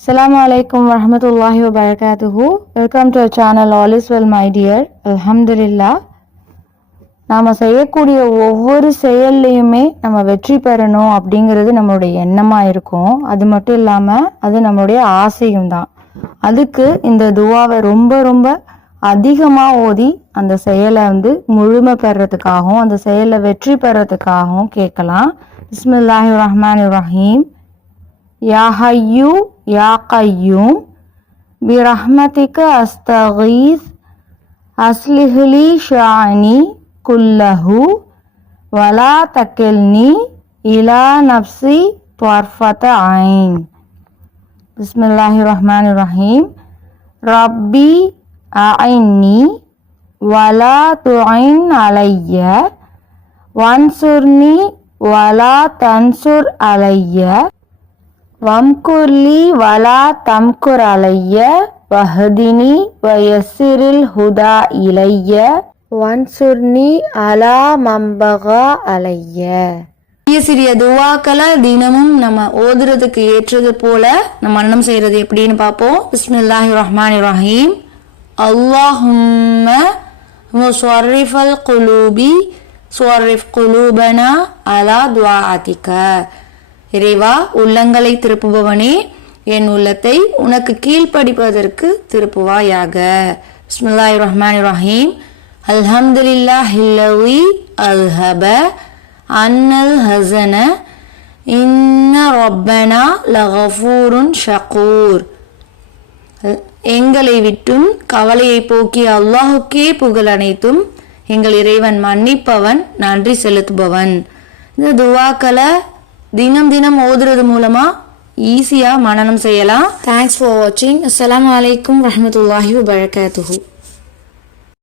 Assalamu alaikum warahmatullahi wabarakatuhu. Welcome to our channel. All is well my dear. Alhamdulillah. நாம் செய்யக்கூடிய ஒவ்வொரு செயல்லையுமே நம்ம வெற்றி பெறணும் அப்படிங்கிறது நம்மளுடைய எண்ணமாக இருக்கும். அது மட்டும் இல்லாமல் அது நம்மளுடைய ஆசையும் தான். அதுக்கு இந்த துவாவை ரொம்ப ரொம்ப அதிகமாக ஓதி அந்த செயலை முழுமை பெறத்துக்காகவும் அந்த செயலை வெற்றி பெறத்துக்காகவும் கேட்கலாம். பிஸ்மில்லாஹிர் ரஹ்மானிர் ரஹீம். யா ஹய்யூ யா கய்யூம் பிரஹ்மதிக அஸ்தகீஸ் அஸ்லிஹ்லி ஷானி குல்லஹு வலா தக்கில்னி இலா நப்சி த்வர்ஃபத ஐன். பிஸ்மில்லாஹிர் ரஹ்மானிர் ரஹீம். ரப்பி அஇன்னி வலா துஐன் அலைய வன்சுர்னி வலா தன்சுர் அலைய வம்குர்லி வலா தம்குர் அலைய வஹதினி வயஸ்ஸிரில் ஹுதா இலைய வன்சுர்னி அலா மம்பகா அலைய. சிறிய துவாக்களை தினமும் நம்ம ஓதுறதுக்கு ஏற்றது போல நம்ம மரணம் செய்யறது எப்படின்னு பார்ப்போம். பிஸ்மில்லாஹிர் ரஹ்மானிர் ரஹீம். அல்லாஹும்ம முஸ்வர்ரிஃபல் குலூபி ஸ்வர்ரிஃப் குலூபனா அலா துஆஅதிக. இறைவா, உள்ளங்களை திருப்புபவனே, என் உள்ளத்தை உனக்கு கீழ்ப்படிப்பதற்கு திருப்புவாயாக. பிஸ்மில்லாஹிர் ரஹ்மானிர் ரஹீம். அல்ஹம்துலில்லாஹில்லதி அல்ஹப அன்னல் ஹஸன இன்ன ரப்பனா லகஃபூருன் ஷகூர். எங்களை விட்டும் கவலையை போக்கிய அல்லாஹுக்கே புகழ் அனைத்தும். எங்கள் இறைவன் மன்னிப்பவன், நன்றி செலுத்துபவன். இந்த துவாக்களை தினம் தினம் ஓதுறது மூலமா ஈஸியா மனனம் செய்யலாம். தேங்க்ஸ் ஃபார் வாட்சிங். அஸ்ஸலாமு அலைக்கும் வரஹ்மத்துல்லாஹி வபரகாத்துஹு.